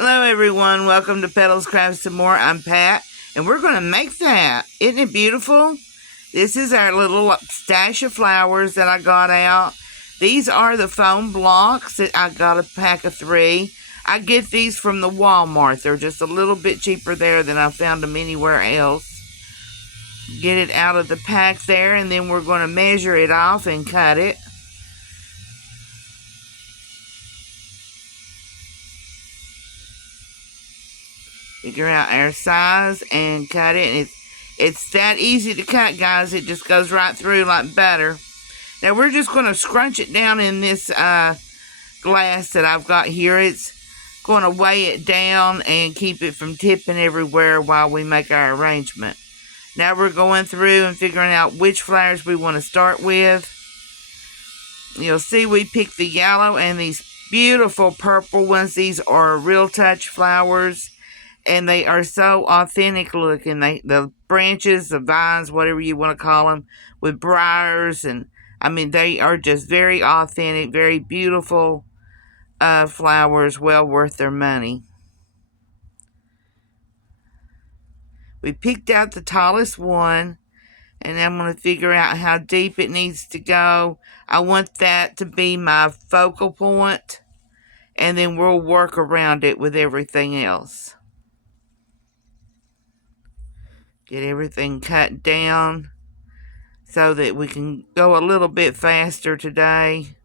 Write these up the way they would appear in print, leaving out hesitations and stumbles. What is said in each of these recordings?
Hello everyone, welcome to Petals Crafts Some More. I'm Pat, and we're going to make that. Isn't it beautiful? This is our little stash of flowers that I got out. These are the foam blocks that I got a pack of 3. I get these from the Walmart. They're just a little bit cheaper there than I found them anywhere else. Get it out of the pack there, and then we're going to measure it off and cut it. Figure out our size and cut it. And it's that easy to cut, guys. It just goes right through like butter. Now we're just going to scrunch it down in this glass that I've got here. It's going to weigh it down and keep it from tipping everywhere while we make our arrangement. Now we're going through and figuring out which flowers we want to start with. You'll see we picked the yellow and these beautiful purple ones. These are Real Touch flowers. And they are so authentic looking. The branches, the vines, whatever you want to call them, with briars. And, I mean, they are just very authentic, very beautiful flowers, well worth their money. We picked out the tallest one. And I'm going to figure out how deep it needs to go. I want that to be my focal point. And then we'll work around it with everything else. Get everything cut down so that we can go a little bit faster today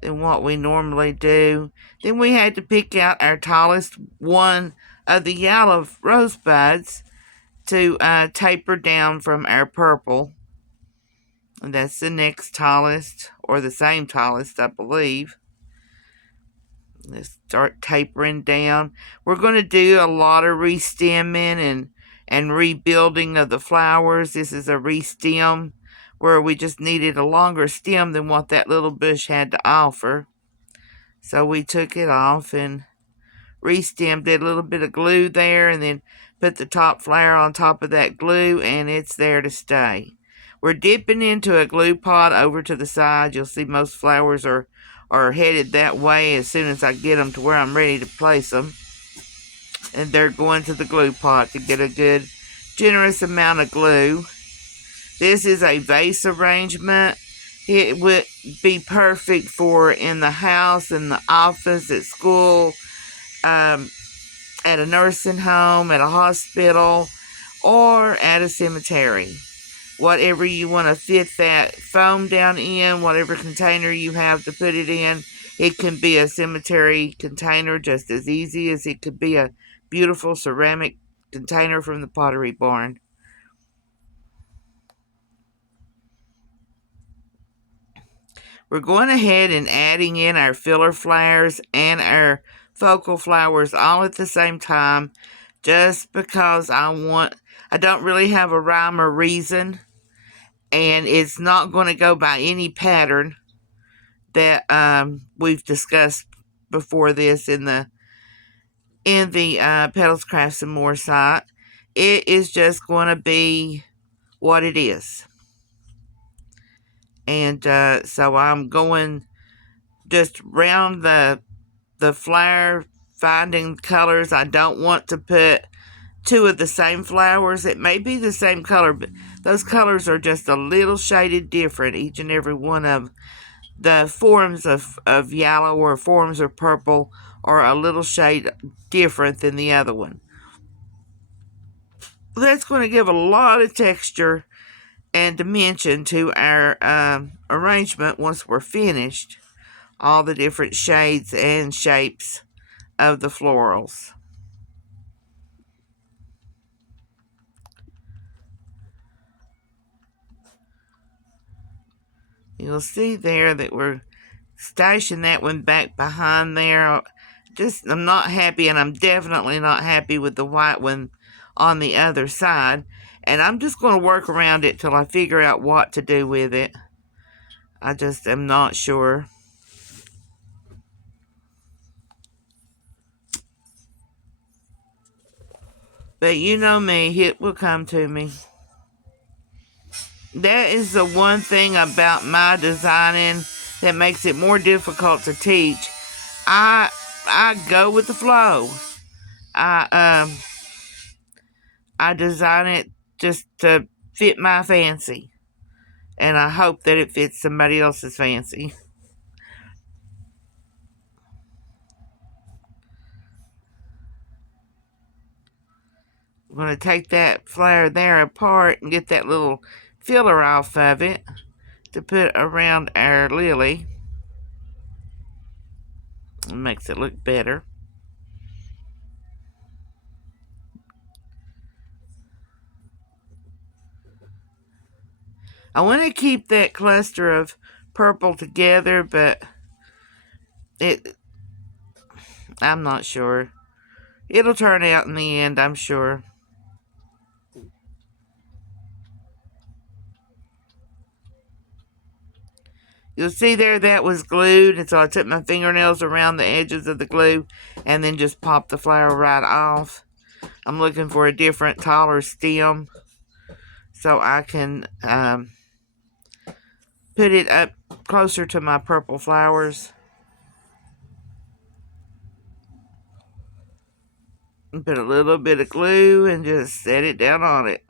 than what we normally do. Then we had to pick out our tallest one of the yellow rosebuds to taper down from our purple. And that's the next tallest, or the same tallest, I believe. Let's start tapering down. We're going to do a lot of re-stemming and rebuilding of the flowers. This is a re-stem where we just needed a longer stem than what that little bush had to offer. So we took it off and re-stemmed it, a little bit of glue there, and then put the top flower on top of that glue, and it's there to stay. We're dipping into a glue pot over to the side. You'll see most flowers are headed that way as soon as I get them to where I'm ready to place them. And they're going to the glue pot to get a good, generous amount of glue. This is a vase arrangement. It would be perfect for in the house, in the office, at school, at a nursing home, at a hospital, or at a cemetery. Whatever you want to fit that foam down in, whatever container you have to put it in. It can be a cemetery container just as easy as it could be a beautiful ceramic container from the Pottery Barn. We're going ahead and adding in our filler flowers and our focal flowers all at the same time, just because I don't really have a rhyme or reason, and it's not going to go by any pattern that we've discussed before this in the Petals Crafts Some More site. It is just going to be what it is. And so I'm going just round the flower, finding colors. I don't want to put 2 of the same flowers. It may be the same color, but those colors are just a little shaded different, each and every one of the forms of yellow or forms of purple are a little shade different than the other one. That's going to give a lot of texture and dimension to our arrangement once we're finished. All the different shades and shapes of the florals. You'll see there that we're stashing that one back behind there. I'm not happy, and I'm definitely not happy with the white one on the other side. And I'm just going to work around it till I figure out what to do with it. I just am not sure. But you know me, it will come to me. That is the one thing about my designing that makes it more difficult to teach. I I go with the flow. I design it just to fit my fancy, and I hope that it fits somebody else's fancy. I'm going to take that flower there apart and get that little filler off of it to put around our lily. It makes it look better. I want to keep that cluster of purple together, but I'm not sure. It'll turn out in the end, I'm sure. You'll see there that was glued, and so I took my fingernails around the edges of the glue and then just popped the flower right off. I'm looking for a different, taller stem so I can put it up closer to my purple flowers. And put a little bit of glue and just set it down on it.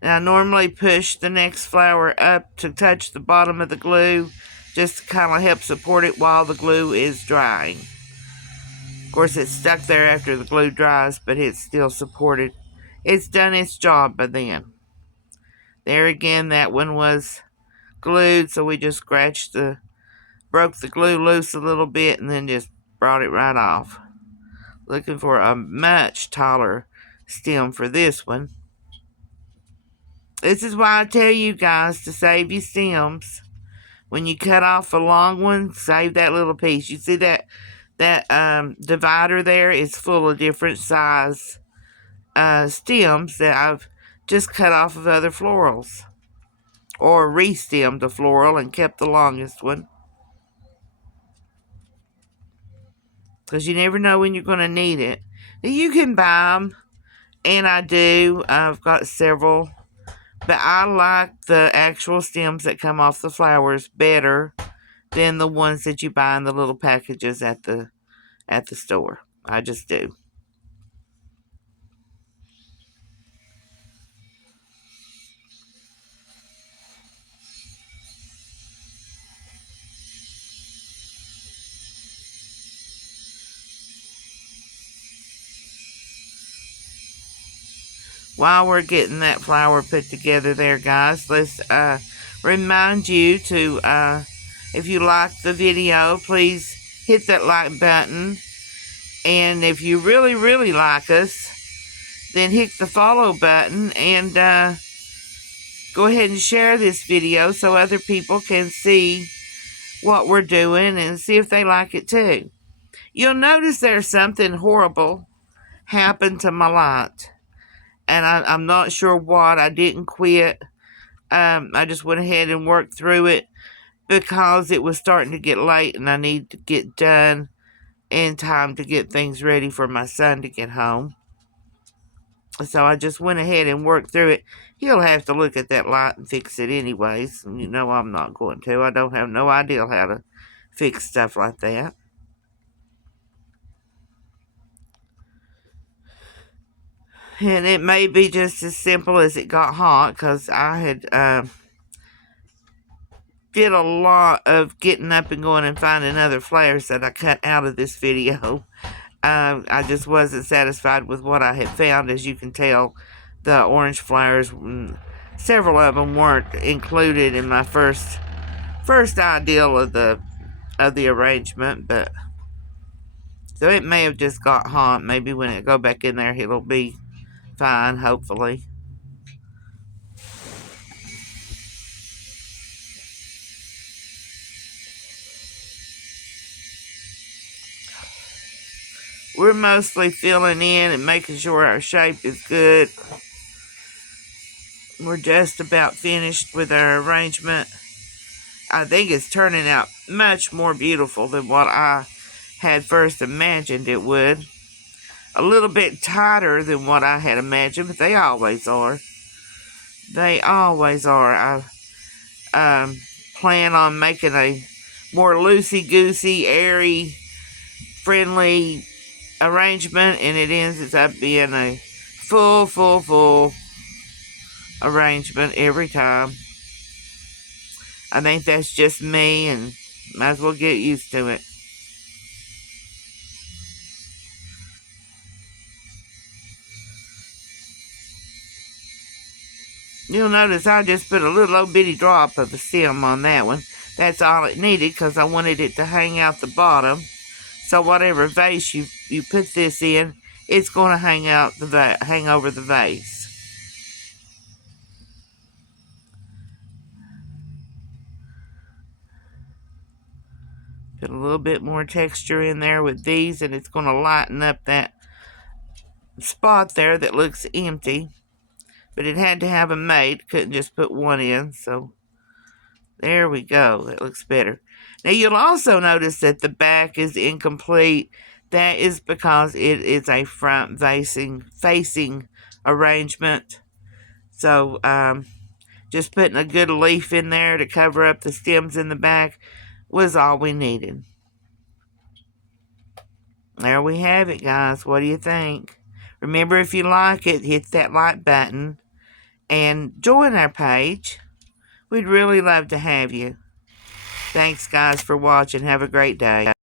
Now I normally push the next flower up to touch the bottom of the glue just to kind of help support it while the glue is drying. Of course, it's stuck there after the glue dries, but it's still supported. It's done its job by then. There again, that one was glued, so we just broke the glue loose a little bit and then just brought it right off. Looking for a much taller stem for this one. This is why I tell you guys to save your stems. When you cut off a long one, save that little piece. You see that divider there is full of different size stems that I've just cut off of other florals. Or re-stemmed a floral and kept the longest one. Because you never know when you're going to need it. Now, you can buy them, and I do. I've got several. But I like the actual stems that come off the flowers better than the ones that you buy in the little packages at the store. I just do. While we're getting that flower put together there, guys, let's remind you to, if you liked the video, please hit that like button. And if you really, really like us, then hit the follow button and go ahead and share this video so other people can see what we're doing and see if they like it too. You'll notice there's something horrible happened to my light. And I'm not sure what. I didn't quit. I just went ahead and worked through it because it was starting to get late and I need to get done in time to get things ready for my son to get home. So I just went ahead and worked through it. He'll have to look at that light and fix it anyways. You know I'm not going to. I don't have no idea how to fix stuff like that. And it may be just as simple as it got hot, because I had did a lot of getting up and going and finding other flowers that I cut out of this video. I just wasn't satisfied with what I had found. As you can tell, the orange flowers, several of them weren't included in my first ideal of the arrangement, but so it may have just got hot. Maybe when it go back in there, it'll be fine, hopefully. We're mostly filling in and making sure our shape is good. We're just about finished with our arrangement. I think it's turning out much more beautiful than what I had first imagined it would. A little bit tighter than what I had imagined, but they always are. They always are. I plan on making a more loosey-goosey, airy friendly arrangement, and it ends up being a full arrangement every time. I think that's just me, and might as well get used to it. You'll notice I just put a little old bitty drop of a stem on that one. That's all it needed because I wanted it to hang out the bottom. So whatever vase you put this in, it's going to hang over the vase. Put a little bit more texture in there with these, and it's going to lighten up that spot there that looks empty. But it had to have a mate, couldn't just put one in, so there we go. That looks better. Now you'll also notice that the back is incomplete. That is because it is a front facing arrangement. So just putting a good leaf in there to cover up the stems in the back was all we needed. There we have it, guys. What do you think? Remember, if you like it, hit that like button and join our page. We'd really love to have you. Thanks, guys, for watching. Have a great day.